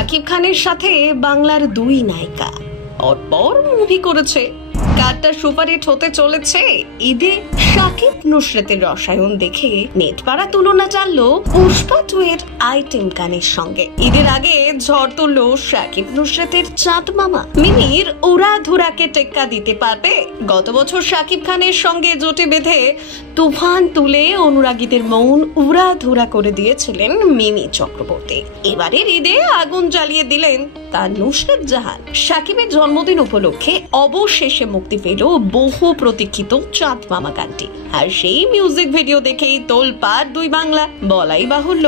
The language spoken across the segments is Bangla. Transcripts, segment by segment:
শাকিব খানের সাথে বাংলার দুই নায়িকা পরপর মুভি করেছে। কারটা সুপারহিট হতে চলেছে। ঈদে শাকিব নুসরাতের রসায়ন দেখে নেট পাড়া তুলনা টানলো পুষ্পা 2 এর আইটেম গানের সঙ্গে। ঈদের আগে ঝড় তুললো শাকিব নুসরাতের চাঁদ মামা। মিমির উড়াধুরাকে টেক্কা দিতে পারবে? গত বছর শাকিব খানের সঙ্গে জোটে বেঁধে তুফান তুলে অনুরাগীদের মন উড়াধুরা করে দিয়েছিলেন মিমি চক্রবর্তী। এবারের ঈদে আগুন জ্বালিয়ে দিলেন তা নুসরাত জাহান। শাকিবের জন্মদিন উপলক্ষে অবশেষে মুক্তি পেল বহু প্রতীক্ষিত চাঁদ মামা গানটি। আর সেই মিউজিক ভিডিও দেখেই তোলপাড় দুই বাংলা। বলাই বাহুল্য,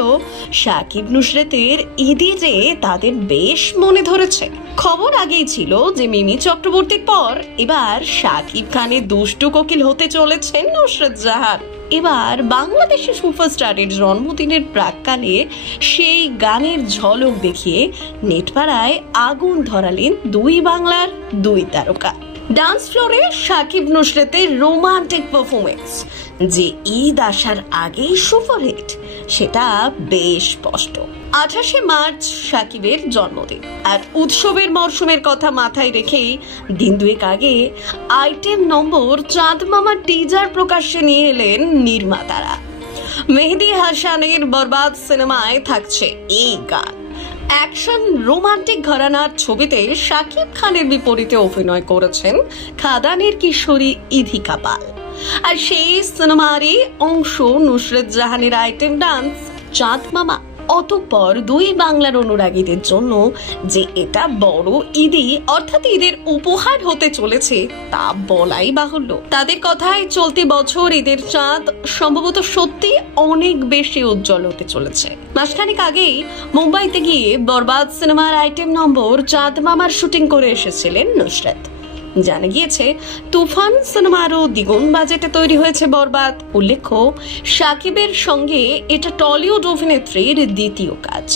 শাকিব নুসরাতের ঈদে যে তাদের বেশ মনে ধরেছে। খবর আগেই ছিল যে মিমি চক্রবর্তীর পর এবার শাকিব খানের দুষ্টু কোকিল হতে চলেছেন নুসরাত জাহান। এবার বাংলাদেশের সুপারস্টারের জন্মদিনের প্রাক্কালে সেই গানের ঝলক দেখিয়ে নেটপাড়ায় আগুন ধরালেন দুই বাংলার দুই তারকা। ডান্স ফ্লোরে শাকিব নুসরাতের রোমান্টিক পারফরমেন্স যে ঈদ আসার আগেই সুপারহিট, সেটা বেশ স্পষ্ট। 28শে মার্চ শাকিবের জন্মদিন, আর উৎসবের মরশুমের কথা মাথায় রেখেই দিন দুয়েক আগে আইটেম নম্বর চাঁদ মামার টিজার প্রকাশ্যে নিয়ে এলেন নির্মাতারা। মেহেদী হাসানের বরবাদ সিনেমায় থাকছে এই গান। অ্যাকশন রোমান্টিক ঘরানার ছবিতে শাকিব খানের বিপরীতে অভিনয় করেছেন খাদানের কিশোরী ইধিকা পাল। আর সেই সিনেমারই অংশ নুসরাত জাহানের আইটেম ডান্স চাঁদ মামা। অতঃপর দুই বাংলার অনুরাগীদের জন্য যে এটা বড় ঈদই অর্থাৎ ঈদের উপহার হতে চলেছে তা বলাই বাহুল্য। তাদের কথায় চলতি বছর ঈদের চাঁদ সম্ভবত সত্যি অনেক বেশি উজ্জ্বল হতে চলেছে। মাসখানেক আগেই মুম্বাইতে গিয়ে বরবাদ সিনেমার আইটেম নম্বর চাঁদ মামার শুটিং করে এসেছিলেন নুসরাত। জানা গিয়েছে তুফান সিনেমারও দ্বিগুণ বাজেটে তৈরি হয়েছে বরবাদ। উল্লেখ্য, শাকিবের সঙ্গে এটা টলিউড অভিনেত্রীর দ্বিতীয় কাজ।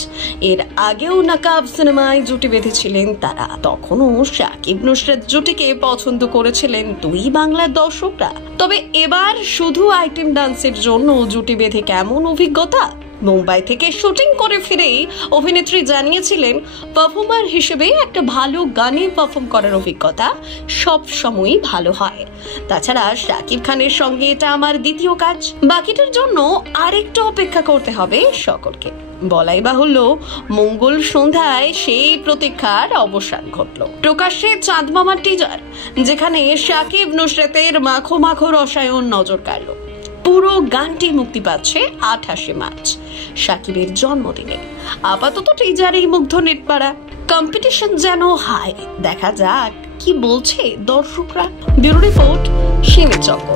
এর আগেও নাকাব সিনেমায় জুটি বেঁধেছিলেন তারা। তখনও শাকিব নুসরাত জুটিকে পছন্দ করেছিলেন দুই বাংলার দর্শকরা। তবে এবার শুধু আইটেম ডান্সের জন্য জুটি বেঁধে কেমন অভিজ্ঞতা? মুম্বাই থেকে শুটিং করে ফিরেই অভিনেত্রী জানিয়েছিলেন, পারফর্মার হিসেবে একটা ভালো গানে পারফর্ম করার অভিজ্ঞতা সব সময়ই ভালো হয়। তাছাড়া শাকিব খানের সঙ্গে এটা আমার দ্বিতীয় কাজ, বাকিটার জন্য আরেকটু অপেক্ষা করতে হবে সকলকে। বলাই বাহুল্য, মঙ্গল সন্ধ্যায় সেই প্রতীক্ষার অবসান ঘটল। প্রকাশ্যে চাঁদ মামার টিজার, যেখানে শাকিব নুসরাতের মাখো মাখো রসায়ন নজর কাড়ল। পুরো গানটি মুক্তি পাচ্ছে 28শে মার্চ শাকিবের জন্মদিনে। আপাতত টিজারেই মুগ্ধ নেটপাড়া। কম্পিটিশন যেন হাই। দেখা যাক কি বলছে দর্শকরা। ব্যুরো রিপোর্ট, সিমি চক্র।